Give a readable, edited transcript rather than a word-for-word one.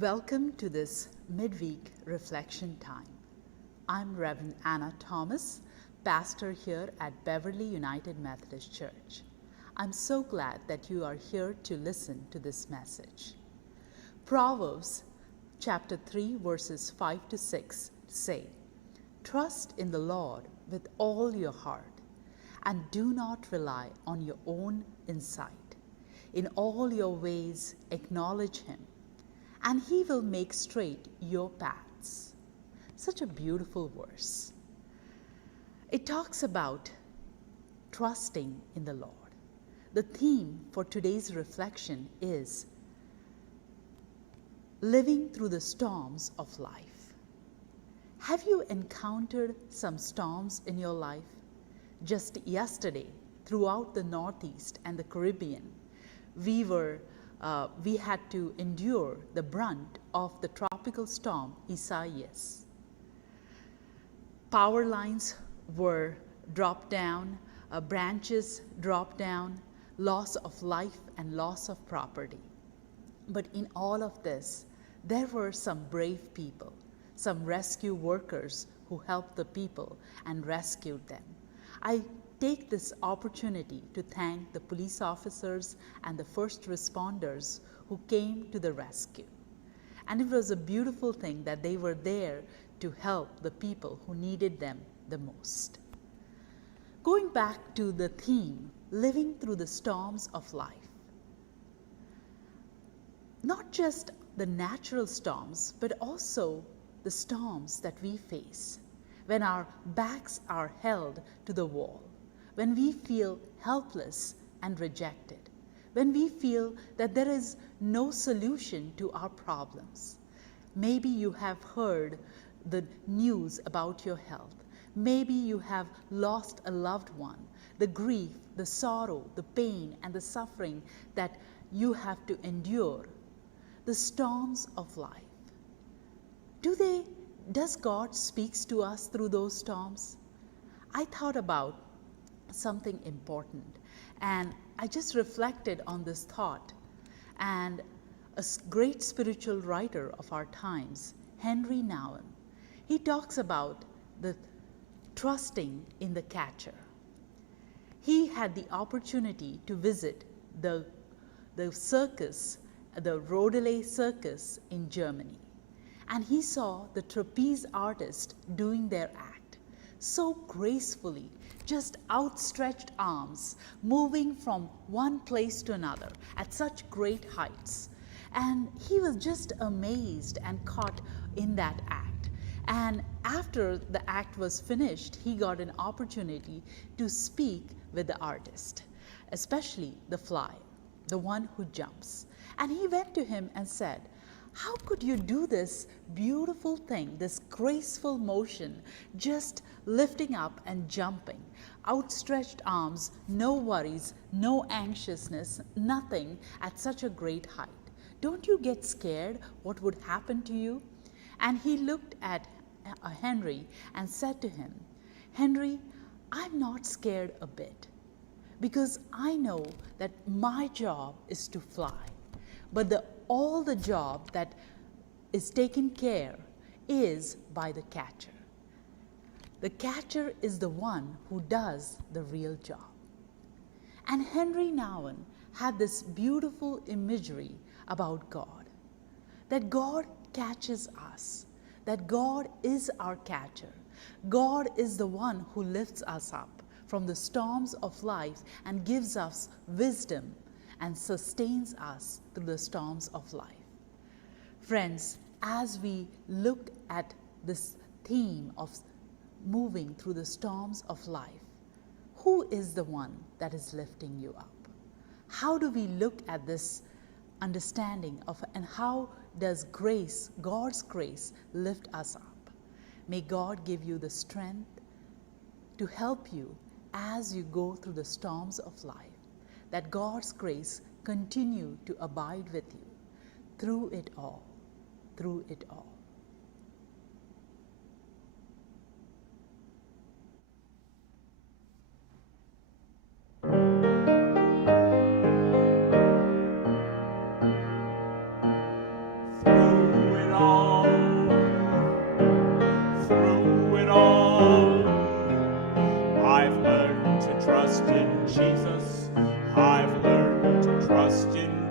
Welcome to this midweek reflection time. I'm Reverend Anna Thomas, pastor here at Beverly United Methodist Church. I'm so glad that you are here to listen to this message. Proverbs chapter 3 verses 5 to 6 say, "Trust in the Lord with all your heart and do not rely on your own insight. In all your ways acknowledge him, and he will make straight your paths." Such a beautiful verse. It talks about trusting in the Lord. The theme for today's reflection is living through the storms of life. Have you encountered some storms in your life? Just yesterday, throughout the Northeast and the Caribbean, we had to endure the brunt of the tropical storm Isaias. Power lines were dropped down, branches dropped down, loss of life and loss of property. But in all of this, there were some brave people, some rescue workers who helped the people and rescued them. I take this opportunity to thank the police officers and the first responders who came to the rescue. And it was a beautiful thing that they were there to help the people who needed them the most. Going back to the theme, living through the storms of life. Not just the natural storms, but also the storms that we face when our backs are held to the wall, when we feel helpless and rejected, when we feel that there is no solution to our problems. Maybe you have heard the news about your health. Maybe you have lost a loved one, the grief, the sorrow, the pain, and the suffering that you have to endure. The storms of life. Does God speaks to us through those storms? I thought about something important, and I just reflected on this thought. And a great spiritual writer of our times, Henry Nouwen, he talks about the trusting in the catcher. He had the opportunity to visit the circus, the Rodelay circus in Germany. And he saw the trapeze artists doing their act so gracefully, just outstretched arms, moving from one place to another at such great heights. And he was just amazed and caught in that act. And after the act was finished, he got an opportunity to speak with the artist, especially the fly, the one who jumps. And he went to him and said, "How could you do this beautiful thing, this graceful motion, just lifting up and jumping, outstretched arms, no worries, no anxiousness, nothing, at such a great height? Don't you get scared what would happen to you?" And he looked at Henry and said to him, "Henry, I'm not scared a bit, because I know that my job is to fly. But all the job that is taken care is by the catcher. The catcher is the one who does the real job." And Henry Nouwen had this beautiful imagery about God, that God catches us, that God is our catcher. God is the one who lifts us up from the storms of life and gives us wisdom and sustains us through the storms of life. Friends, as we look at this theme of moving through the storms of life, who is the one that is lifting you up? How do we look at this understanding of, and how does grace, God's grace, lift us up? May God give you the strength to help you as you go through the storms of life, that God's grace continue to abide with you through it all, through it all. Through trust in